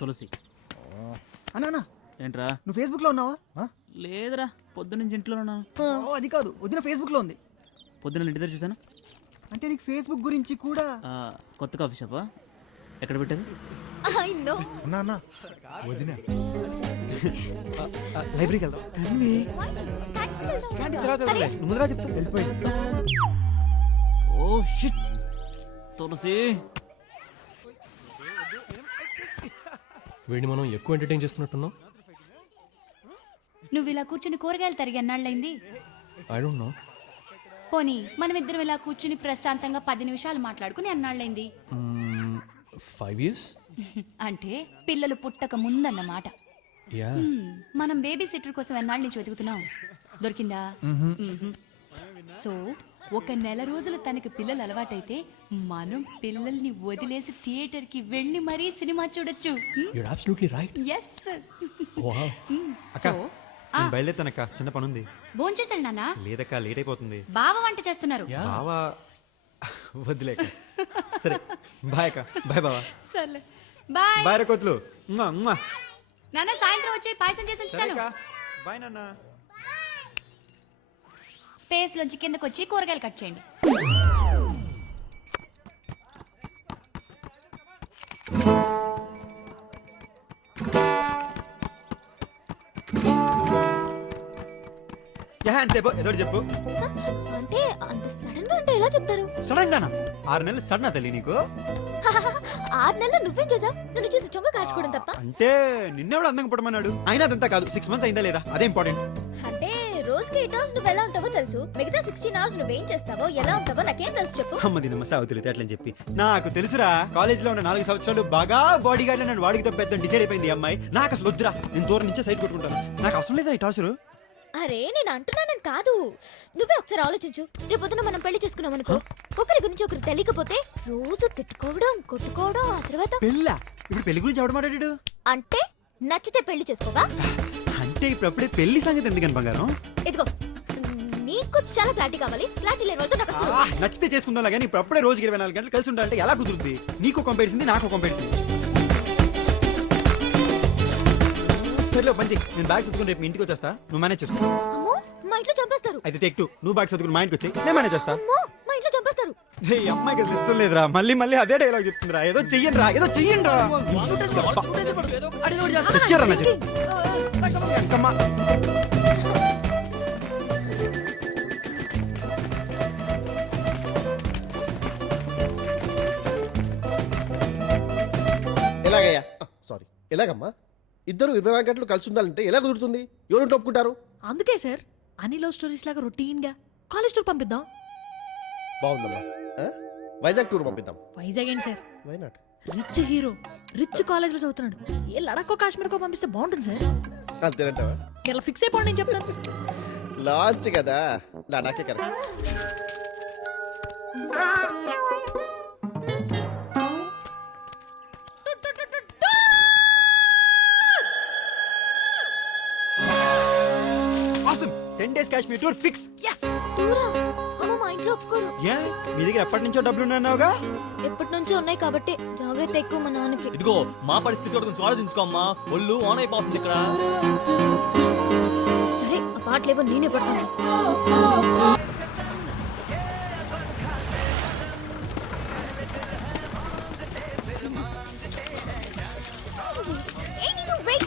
తులసి. అన్నా ఏంట్రా? నువ్వు ఫేస్బుక్ లో ఉన్నావా? లేదురా, పొద్దున్న నుంచి ఇంట్లో ఉన్నాను. అది కాదు, వదిన ఫేస్బుక్ లో ఉంది. పొద్దున్న ఇంటి దగ్గర చూసాను. అంటే నీకు ఫేస్బుక్ గురించి కూడా కొత్త కాఫీ షాపా? ఎక్కడ పెట్టారు? I know. అన్నా వదిన లైబ్రరీకి వెళ్దాం. ముందుగా చెప్తా వెళ్ళిపోయింది. ఓ షిట్ తులసి. వీడిని మనం ఎక్కువ ఎంటర్టైన్ చేస్తున్నట్టున్నాం. నువ్వు ఇలా కూర్చుని కూరగాయలు తరిగి అన్నాళ్ళైంది. I don't know. పోనీ మనం ఇద్దరం ఇలా కూర్చుని ప్రశాంతంగా 10 నిమిషాలు మాట్లాడుకుని అన్నాళ్ళైంది. 5 years. అంటే పిల్లలు పుట్టక ముందన్నమాట. యా. మనం బేబీ సిట్టర్ కోసం ఎన్నాళ్ళ నుంచి వెతుకుతున్నాం. దొరికిందా? సో ఒక నెల రోజులు తనకి పిల్లలు అలవాటైతే మనం పిల్లల్ని వదిలేసి థియేటర్ కి వెళ్ళి మరీ సినిమా చూడొచ్చు. You're absolutely right. Yes. Wow. So బయలుదేతానక్క, చిన్న పని ఉంది. భోంచేసాడు నాన్న. లేదక్క, లేట్ అయిపోతుంది. బావ వంట చేస్తున్నారు. బావా వదిలేక. సరే బాయ్ అక్క. బాయ్ బావా. సర్లే బాయ్. బాయ్ రకోతులు. నాన్న సాయంత్రం వచ్చి పాయసం చేసి ఉంచుతాను. బాయ్ నాన్న. స్పేస్ లోంచి కిందకు వచ్చి కూరగాయలు కట్ చేయండి. ఏదో చెప్పు. అంటే అంత సడన్ గా అంటే ఎలా చెప్తారు? సడన్ గానా? 6 నెలలు సడన్ తల్లి నీకు? 6 నెలలు నువ్వేం చేసావు? నన్ను చూసి చొంగ కాచుకోవడం తప్ప. అంటే నిన్నెవడు అందంగా పుట్టమన్నాడు? అయినా అదంతా కాదు, 6 months అయిందా లేదా అదే ఇంపార్టెంట్. అంటే రోజుకి 8 hours నువ్వు ఎలా ఉంటావో తెలుసు, మిగతా 16 hours నువ్వేం చేస్తావో ఎలా ఉంటావో నాకేం తెలుసు చెప్పు. అమ్మ దీని సాగుతుంది అట్లని చెప్పి నాకు తెలుసురా. కాలేజ్ లో ఉన్న 4 సంవత్సరాలు బాగా బాడీ గార్డ్ నన్ను వాడికి పెద్ద డిసైడ్ అయిపోయింది అమ్మాయి. నాకు అసలు వద్దురా, నేను దూరం నుంచే సైడ్ కొట్టుకుంటాను. నాకు అవసరం లేదా ఈ టార్చర్. అరే నేను అంటున్నానని కాదు, నువ్వే ఒకసారి ఆలోచించు. రేపొద్దున మనం పెళ్లి చేసుకున్నాం అనుకో, ఒకరి గురించి ఒకరు తెలియకపోతే రోజు తిట్టుకోవడం కొట్టుకోవడం, ఆ తర్వాత పెళ్ళా? ఇప్పుడు పెళ్లి గురించి ఎవడు మాట్లాడాడు? అంటే నచ్చితే పెళ్లి చేసుకోవా? అంటే ఇప్పుడప్పుడే పెళ్లి సంగతి ఎందుకని బంగారం? ఇదిగో నీకు చాలా క్లారిటీ కావాలి, క్లారిటీ లేని వాళ్ళతో నాకు అసలు నచ్చితే చేసుకుందాం కానీ ఇప్పుడు అప్పుడే రోజుకి 24 గంటలు కలిసి ఉండాలంటే ఎలా కుదురుద్ది? నీకు కంపేరిసింది, నాకు కంపేరిసింది. సరేలో పంచి, నేను బ్యాగ్ చదువుకుని రేపు మీ ఇంటికి వచ్చేస్తా, నువ్వు మేనేజ్ చేసుకో. అమ్మో మా ఇంట్లో చంపేస్తారు. అయితే టేక్ 2, నువ్వు బ్యాగ్ చదువుకుని మా ఇంటికి వచ్చి నేను మేనేజ్ చేస్తా. అమ్మో మా ఇంట్లో చంపేస్తారు. ఈ అమ్మాయికి అసలు ఇష్టం లేదురా, మళ్ళీ మళ్ళీ అదే డైలాగ్ చెప్తుందిరా. ఏదో చెయ్యండి రా, ఏదో చెయ్యండి రా. చచ్చారా నా చెప్పు. ఎలాగయ్యా? సారీ, ఎలాగమ్మా? ఇద్దరు 24 గంటలు కలిసి ఉండాలంటే ఎలా కుదురుతుంది? ఎవరు ఒప్పుకుంటారు? అందుకే సార్ అన్ని లవ్ స్టోరీస్ లాగా రొటీన్ గా కాలేజ్ టూర్ పంపిద్దాం. బాగుందమ్మా. వైజాగ్ టూర్ పంపిద్దాం. వైజాగ్ ఏంటి sir? Why not? Rich hero rich college లో చదువుతున్నాడు. ఏ లడాక్కో కాశ్మీర్కో పంపిస్తే బాగుంటుంది సార్. అంతేనంటావా? ఇలా ఫిక్స్ అయిపోండి, నేను చెప్తాను. లాంచ్ కదా, లడాకే correct. Awesome! 10 days Kashmir tour fix. Yes! టూరా? అమ్మ మా ఇంట్లో ఒప్పుకోరు. మీ దగ్గర ఎప్పటి నుంచో డబ్బులు ఉన్నావుగా? ఎప్పటి నుంచో ఉన్నాయి కాబట్టి జాగ్రత్త ఎక్కువ మా నాన్నకి. ఇదిగో మా పరిస్థితి కూడా కొంచెం ఆలోచించుకోమ్మా. ఒళ్ళు ఆన్ అయిపోతుంది ఇక్కడ. సరే ఆ పాటలేవో నేనే పడతాను. Hey, you wait.